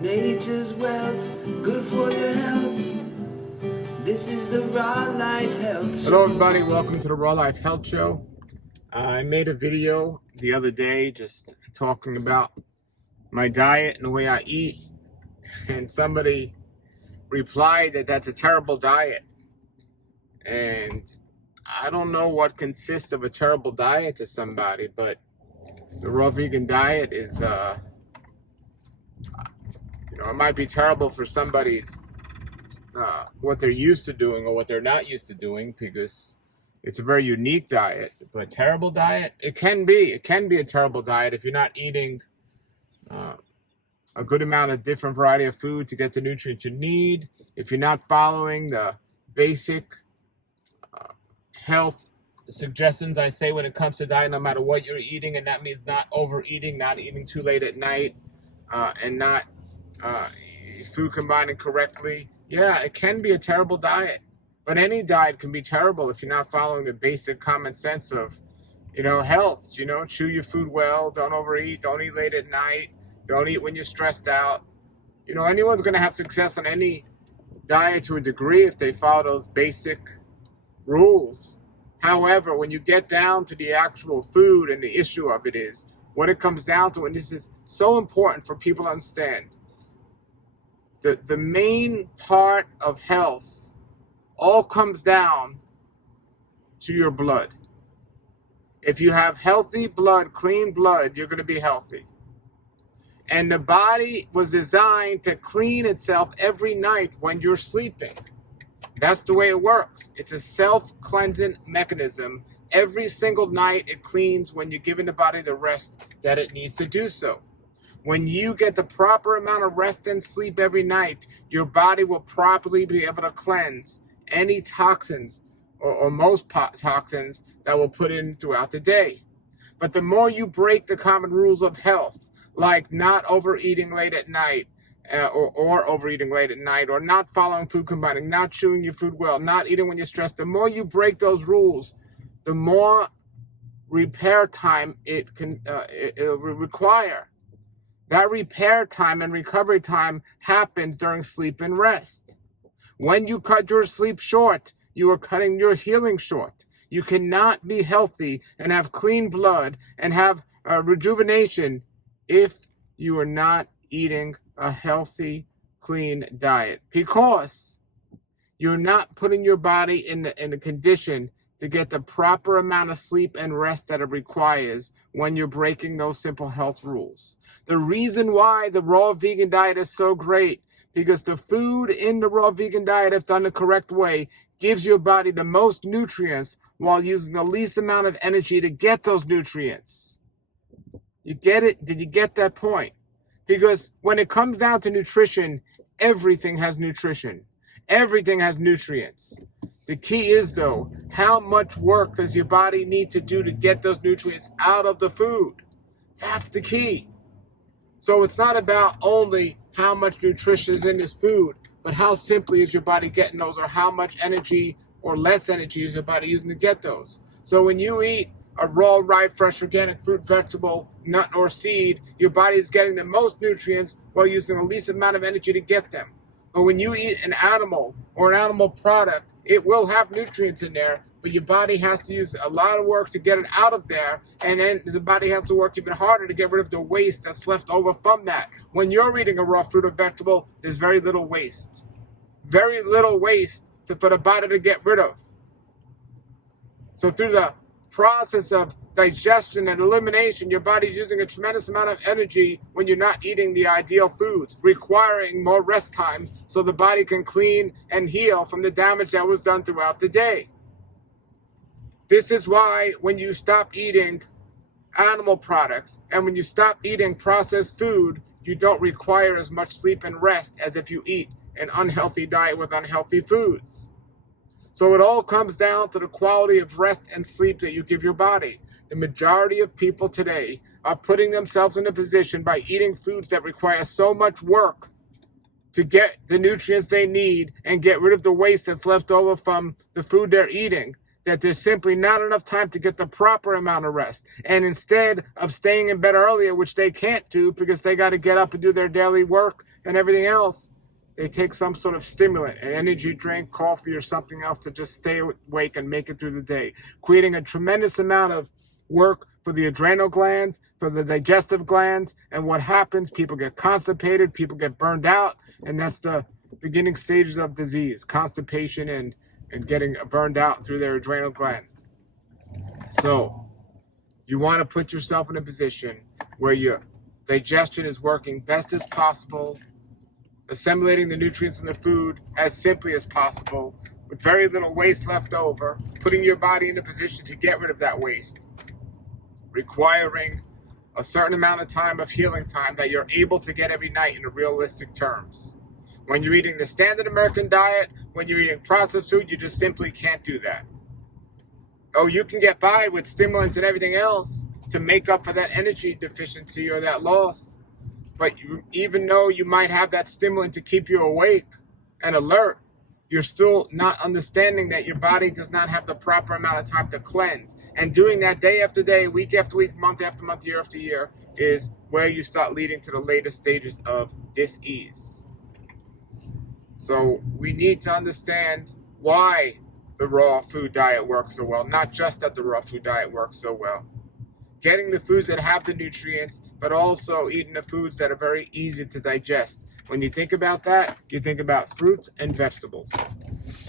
Nature's wealth, good for your health. This is the Raw Life Health Show. Hello everybody, welcome to the Raw Life Health Show. I made a video the other day just talking about my diet and the way I eat, and somebody replied that that's a terrible diet. And I don't know what consists of a terrible diet to somebody, but the raw vegan diet is, it might be terrible for somebody's what they're used to doing or what they're not used to doing, because it's a very unique diet. But a terrible diet, it can be a terrible diet if you're not eating a good amount of different variety of food to get the nutrients you need, if you're not following the basic health suggestions I say when it comes to diet, no matter what you're eating. And that means not overeating, not eating too late at night, and not food combining correctly. Yeah, it can be a terrible diet, but any diet can be terrible if you're not following the basic common sense of, health. Chew your food well, don't overeat, don't eat late at night, don't eat when you're stressed out. Anyone's going to have success on any diet to a degree if they follow those basic rules. However, when you get down to the actual food, and the issue of it is what it comes down to, and this is so important for people to understand, the main part of health all comes down to your blood. If you have healthy blood, clean blood, you're going to be healthy. And the body was designed to clean itself every night when you're sleeping. That's the way it works. It's a self-cleansing mechanism. Every single night it cleans when you're giving the body the rest that it needs to do so. When you get the proper amount of rest and sleep every night, your body will properly be able to cleanse any toxins or most toxins that will put in throughout the day. But the more you break the common rules of health, like not overeating late at night, or overeating late at night, or not following food combining, not chewing your food well, not eating when you're stressed, the more you break those rules, the more repair time it'll require. That repair time and recovery time happens during sleep and rest. When you cut your sleep short, you are cutting your healing short. You cannot be healthy and have clean blood and have rejuvenation if you are not eating a healthy, clean diet, because you're not putting your body in the condition to get the proper amount of sleep and rest that it requires when you're breaking those simple health rules. The reason why the raw vegan diet is so great, because the food in the raw vegan diet, if done the correct way, gives your body the most nutrients while using the least amount of energy to get those nutrients. You get it? Did you get that point? Because when it comes down to nutrition, everything has nutrition. Everything has nutrients. The key is, though, how much work does your body need to do to get those nutrients out of the food? That's the key. So it's not about only how much nutrition is in this food, but how simply is your body getting those, or how much energy or less energy is your body using to get those. So when you eat a raw, ripe, fresh, organic fruit, vegetable, nut, or seed, your body is getting the most nutrients while using the least amount of energy to get them. But when you eat an animal or an animal product, it will have nutrients in there, but your body has to use a lot of work to get it out of there, and then the body has to work even harder to get rid of the waste that's left over from that. When you're eating a raw fruit or vegetable, there's very little waste. Very little waste for the body to get rid of. So through the process of digestion and elimination, your body's using a tremendous amount of energy when you're not eating the ideal foods, requiring more rest time so the body can clean and heal from the damage that was done throughout the day. This is why when you stop eating animal products and when you stop eating processed food, you don't require as much sleep and rest as if you eat an unhealthy diet with unhealthy foods. So it all comes down to the quality of rest and sleep that you give your body. The majority of people today are putting themselves in a position by eating foods that require so much work to get the nutrients they need and get rid of the waste that's left over from the food they're eating, that there's simply not enough time to get the proper amount of rest. And instead of staying in bed earlier, which they can't do because they got to get up and do their daily work and everything else, they take some sort of stimulant, an energy drink, coffee, or something else to just stay awake and make it through the day, creating a tremendous amount of work for the adrenal glands, for the digestive glands. And what happens? People get constipated, people get burned out, and that's the beginning stages of disease, constipation and getting burned out through their adrenal glands. So you want to put yourself in a position where your digestion is working best as possible, assimilating the nutrients in the food as simply as possible, with very little waste left over, putting your body in a position to get rid of that waste, requiring a certain amount of time of healing time that you're able to get every night in realistic terms. When you're eating the standard American diet, when you're eating processed food, you just simply can't do that. Oh, you can get by with stimulants and everything else to make up for that energy deficiency or that loss. But even though you might have that stimulant to keep you awake and alert, you're still not understanding that your body does not have the proper amount of time to cleanse. And doing that day after day, week after week, month after month, year after year is where you start leading to the latest stages of dis-ease. So we need to understand why the raw food diet works so well, not just that the raw food diet works so well. Getting the foods that have the nutrients, but also eating the foods that are very easy to digest. When you think about that, you think about fruits and vegetables.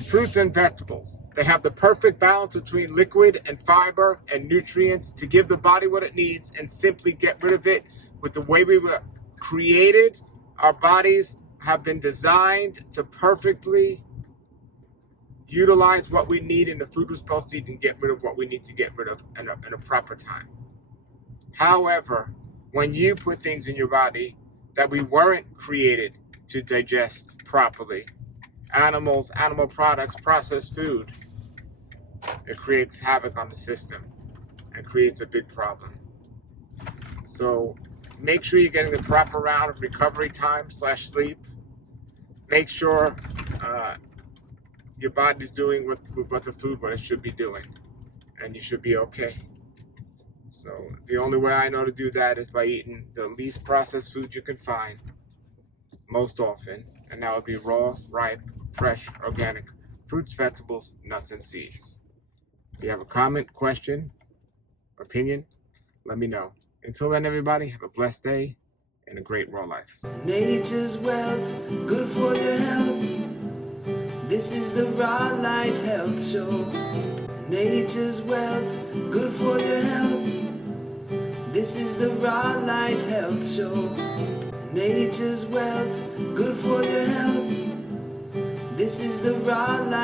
Fruits and vegetables, they have the perfect balance between liquid and fiber and nutrients to give the body what it needs and simply get rid of it. With the way we were created, our bodies have been designed to perfectly utilize what we need in the food we're supposed to eat and get rid of what we need to get rid of in a proper time. However, when you put things in your body that we weren't created to digest properly, animals, animal products, processed food, it creates havoc on the system and creates a big problem. So make sure you're getting the proper round of recovery time / sleep. Make sure your body's doing what the food, what it should be doing, and you should be okay. So the only way I know to do that is by eating the least processed food you can find most often, and that would be raw, ripe, fresh, organic fruits, vegetables, nuts, and seeds. If you have a comment, question, opinion, let me know. Until then, everybody, have a blessed day and a great raw life. Nature's wealth, good for your health. This is the Raw Life Health Show. Nature's wealth, good for your health. This is the Raw Life Health Show. Nature's wealth, good for your health. This is the Raw Life.